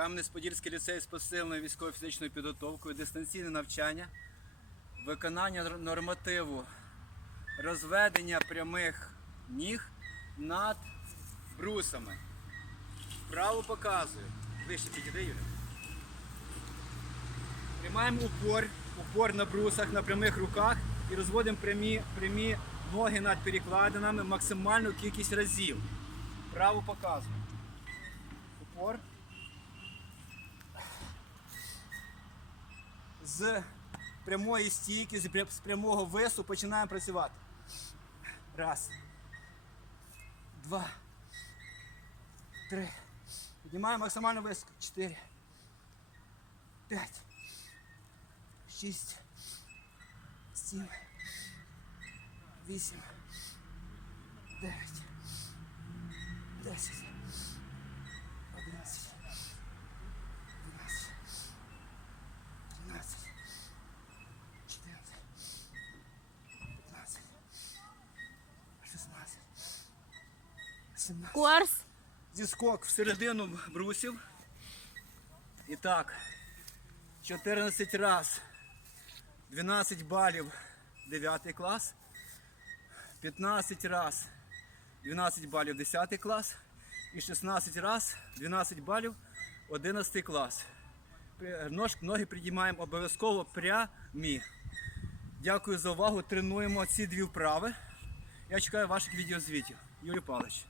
Кам'янець-Подільський ліцей з посиленою військово-фізичною підготовкою, дистанційне навчання, виконання нормативу, розведення прямих ніг над брусами. Право показую. Ближче підійди, Юля. Тримаємо упор, упор на брусах, на прямих руках і розводимо прямі, прямі ноги над перекладинами максимальну кількість разів. Право показую. Упор. З прямої стійки, з прямого весу починаємо працювати. Раз. Два. Три. Піднімаємо максимальну високо. Чотири. П'ять. Шість. Сім. Вісім. Дев'ять. Десять. Курс. Зіскок всередину брусів. І так. 14 раз. 12 балів 9 клас. 15 раз 12 балів 10 клас. І 16 раз 12 балів 11 клас. При- нож- Ноги підіймаємо обов'язково прямі. Дякую за увагу. Тренуємо ці дві вправи. Я чекаю ваших відеозвітів. Юрій Павлович.